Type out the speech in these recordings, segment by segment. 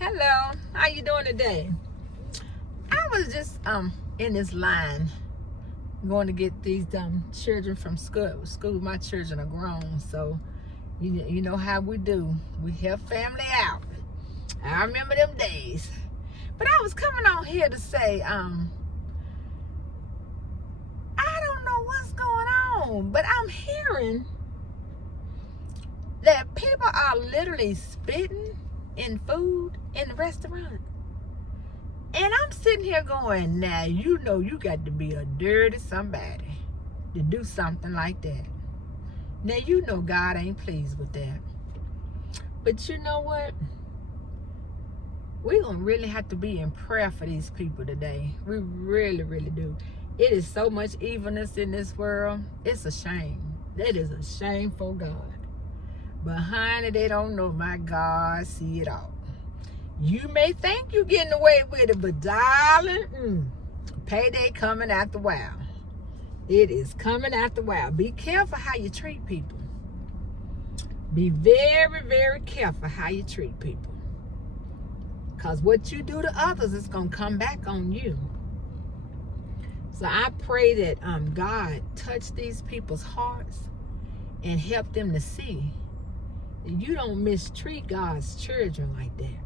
Hello, how you doing today? I was just in this line going to get these children from school. My children are grown, so you know how we do. We help family out. I remember them days. But I was coming on here to say I don't know what's going on, but I'm hearing that people are literally spitting in food in the restaurant. And I'm sitting here going, now you know you got to be a dirty somebody to do something like that. Now you know God ain't pleased with that. But you know what? We're going to really have to be in prayer for these people today. We really, really do. It is so much evilness in this world. It's a shame. That is a shameful God. Behind it, they don't know my God see it all. You may think you're getting away with it, but darling, payday coming after a while. It is coming after a while. Be careful how you treat people. Be very, very careful how you treat people. Because what you do to others is going to come back on you. So I pray that God touch these people's hearts and help them to see that you don't mistreat God's children like that.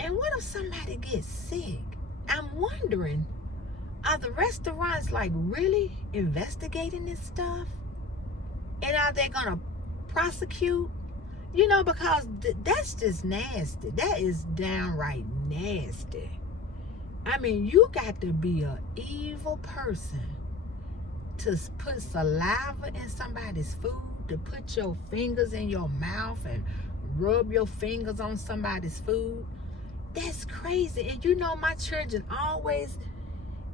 And what if somebody gets sick? I'm wondering, are the restaurants like really investigating this stuff? And are they gonna prosecute? You know, because that's just nasty. That is downright nasty. I mean, you got to be an evil person to put saliva in somebody's food, to put your fingers in your mouth and rub your fingers on somebody's food. That's crazy. And you know, my children always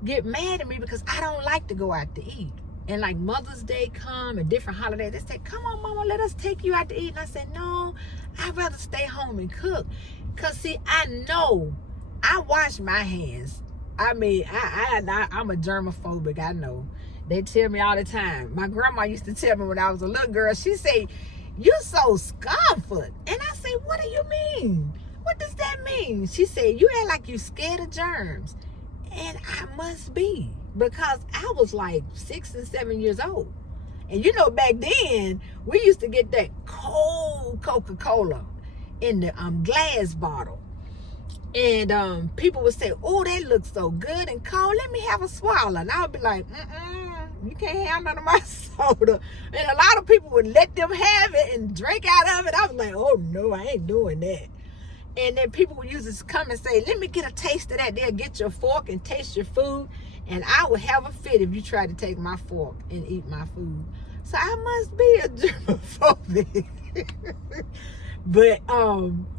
get mad at me because I don't like to go out to eat. And like Mother's Day come and different holidays, they say, come on, Mama, let us take you out to eat. And I said, no, I'd rather stay home and cook. Because, see, I know I wash my hands. I mean, I'm a germophobic, I know. They tell me all the time. My grandma used to tell me when I was a little girl, she said, you so scumfoot. And I say, what do you mean? What does that mean? She said, you act like you scared of germs. And I must be, because I was like 6 and 7 years old. And you know, back then, we used to get that cold Coca-Cola in the glass bottle. And people would say, oh, that looks so good and cold. Let me have a swallow. And I would be like, you can't have none of my soda. And a lot of people would let them have it and drink out of it. I was like, oh, no, I ain't doing that. And then people would use this to come and say, let me get a taste of that. They'll get your fork and taste your food. And I would have a fit if you tried to take my fork and eat my food. So I must be a germophobic. But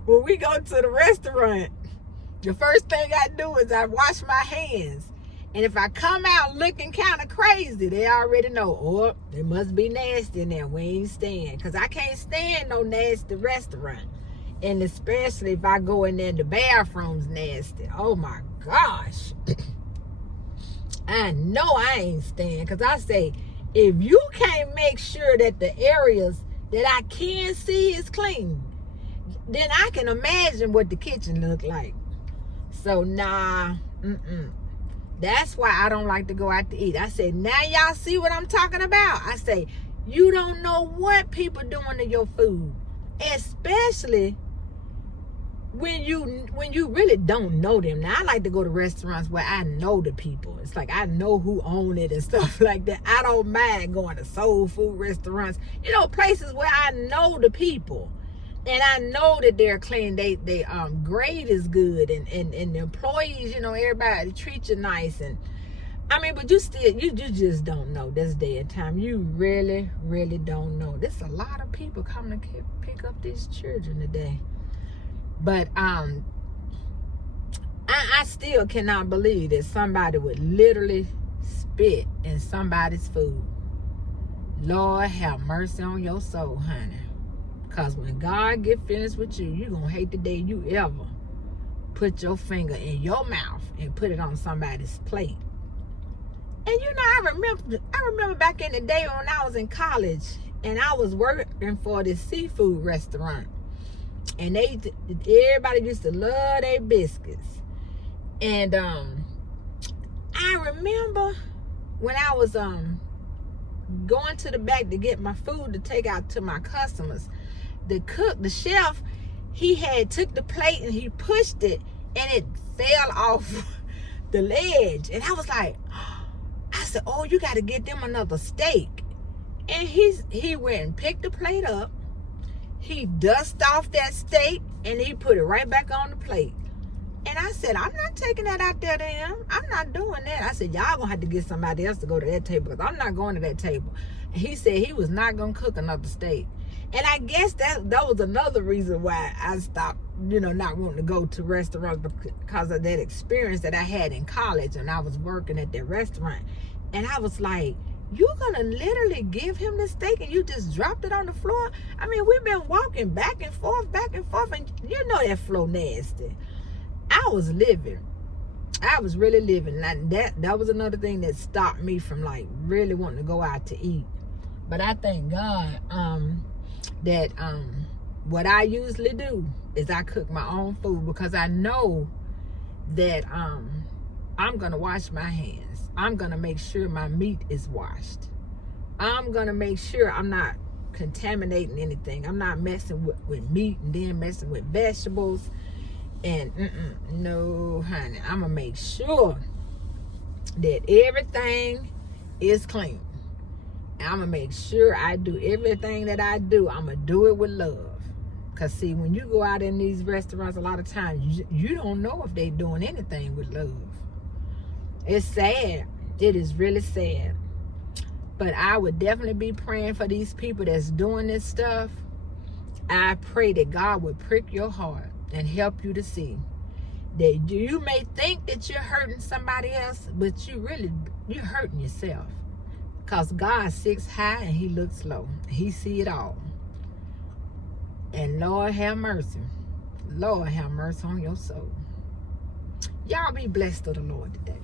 when we go to the restaurant, the first thing I do is I wash my hands. And if I come out looking kind of crazy, they already know, oh, it must be nasty in there. We ain't staying. Because I can't stand no nasty restaurant. And especially if I go in there, the bathroom's nasty. Oh my gosh. I know I ain't staying. Because I say, if you can't make sure that the areas that I can see is clean, then I can imagine what the kitchen look like. So nah, that's why I don't like to go out to eat. I say, now y'all see what I'm talking about? I say, you don't know what people doing to your food. Especially when you really don't know them. Now, I like to go to restaurants where I know the people. It's like I know who own it and stuff like that. I don't mind going to soul food restaurants. You know, places where I know the people. And I know that they're clean. They grade is good. And the employees, you know, everybody treat you nice. And I mean, but you just don't know this day and time. You really, really don't know. There's a lot of people coming to pick up these children today. But I still cannot believe that somebody would literally spit in somebody's food. Lord have mercy on your soul, honey. Because when God get finished with you, you're going to hate the day you ever put your finger in your mouth and put it on somebody's plate. And you know, I remember back in the day when I was in college and I was working for this seafood restaurant. And everybody used to love their biscuits. And I remember when I was going to the back to get my food to take out to my customers, the chef, he had took the plate and he pushed it and it fell off the ledge. And I was like, I said, oh, you got to get them another steak. And he went and picked the plate up. He dusted off that steak and he put it right back on the plate. And I said, I'm not taking that out there to him. I'm not doing that. I said, y'all gonna have to get somebody else to go to that table because I'm not going to that table. And he said he was not gonna cook another steak. And I guess that was another reason why I stopped, not wanting to go to restaurants, because of that experience that I had in college and I was working at that restaurant. And I was like, you're gonna literally give him the steak and you just dropped it on the floor? I mean, we've been walking back and forth, and you know that floor nasty. I was living. I was really living. And that was another thing that stopped me from like really wanting to go out to eat. But I thank God that what I usually do is I cook my own food, because I know that I'm gonna wash my hands. I'm gonna make sure my meat is washed. I'm gonna make sure I'm not contaminating anything. I'm not messing with meat and then messing with vegetables. And no, honey, I'm gonna make sure that everything is clean. I'm gonna make sure I do everything that I do. I'm gonna do it with love. Cause see, when you go out in these restaurants, a lot of times you don't know if they're doing anything with love. It's sad. It is really sad. But I would definitely be praying for these people that's doing this stuff. I pray that God would prick your heart and help you to see that you may think that you're hurting somebody else, but you're hurting yourself. Because God sits high and he looks low. He see it all. And Lord have mercy. Lord have mercy on your soul. Y'all be blessed of the Lord today.